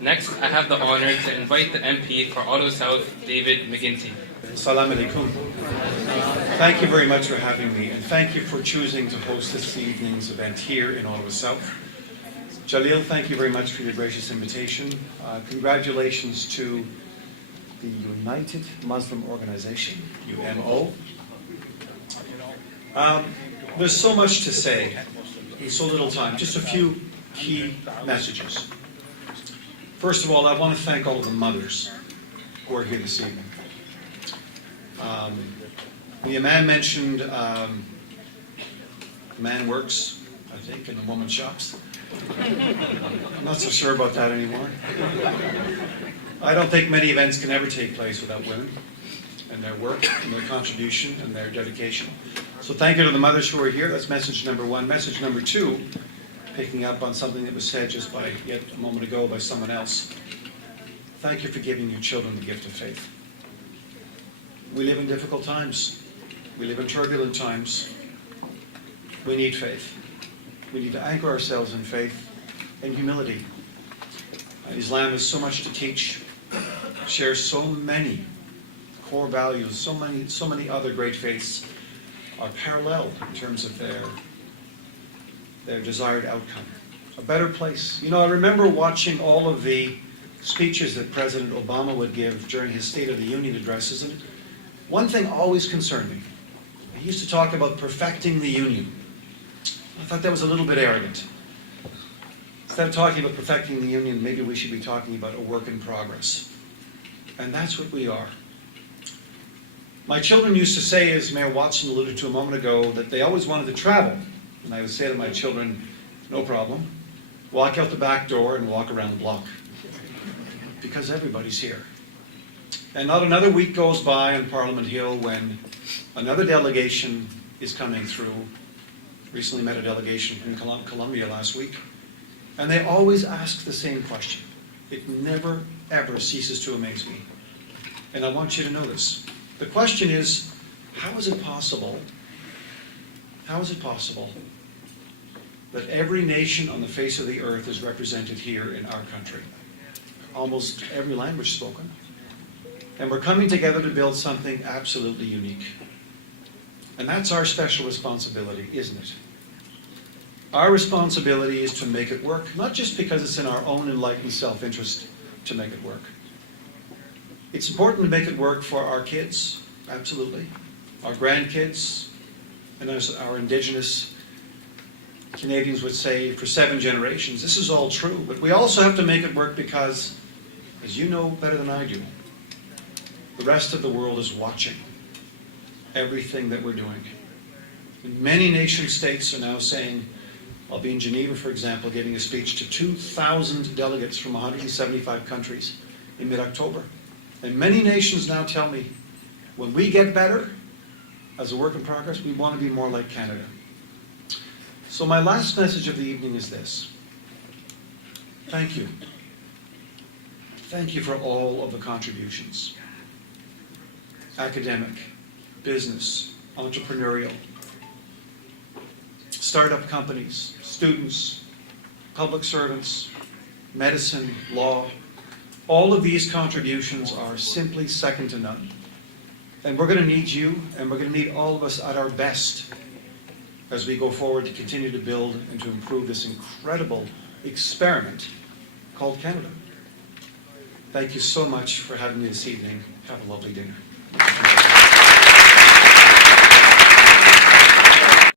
Next, I have the honor to invite the MP for Ottawa South, David McGuinty. Salam alaikum. Thank you very much for having me, and thank you for choosing to host this evening's event here in Ottawa South. Jalil, thank you very much for your gracious invitation. Congratulations to the United Muslim Organization, UMO. There's so much to say in so little time. Just a few key messages. First of all, I want to thank all of the mothers who are here this evening. The man mentioned man works, I think, and the woman shops. I'm not so sure about that anymore. I don't think many events can ever take place without women and their work and their contribution and their dedication. So thank you to the mothers who are here. That's message number one. Message number two, picking up on something that was said just yet a moment ago by someone else. Thank you for giving your children the gift of faith. We live in difficult times. We live in turbulent times. We need faith. We need to anchor ourselves in faith and humility. Islam has so much to teach, shares so many core values, so many other great faiths are parallel in terms of their desired outcome. A better place. You know, I remember watching all of the speeches that President Obama would give during his State of the Union addresses, and one thing always concerned me. He used to talk about perfecting the Union. I thought that was a little bit arrogant. Instead of talking about perfecting the Union, maybe we should be talking about a work in progress. And that's what we are. My children used to say, as Mayor Watson alluded to a moment ago, that they always wanted to travel. And I would say to my children, no problem. Walk out the back door and walk around the block. Because everybody's here. And not another week goes by on Parliament Hill when another delegation is coming through. Recently met a delegation from Colombia last week. And they always ask the same question. It never, ever ceases to amaze me. And I want you to know this. The question is, how is it possible that every nation on the face of the earth is represented here in our country? Almost every language spoken. And we're coming together to build something absolutely unique. And that's our special responsibility, isn't it? Our responsibility is to make it work, not just because it's in our own enlightened self-interest to make it work. It's important to make it work for our kids, absolutely, our grandkids, and as our Indigenous Canadians would say, for 7 generations. This is all true, but we also have to make it work because, as you know better than I do, the rest of the world is watching everything that we're doing. And many nation states are now saying, I'll be in Geneva, for example, giving a speech to 2,000 delegates from 175 countries in mid-October. And many nations now tell me, when we get better, as a work in progress, we want to be more like Canada. So my last message of the evening is this. Thank you. Thank you for all of the contributions. Academic, business, entrepreneurial, startup companies, students, public servants, medicine, law. All of these contributions are simply second to none. And we're going to need you, and we're going to need all of us at our best as we go forward to continue to build and to improve this incredible experiment called Canada. Thank you so much for having me this evening. Have a lovely dinner.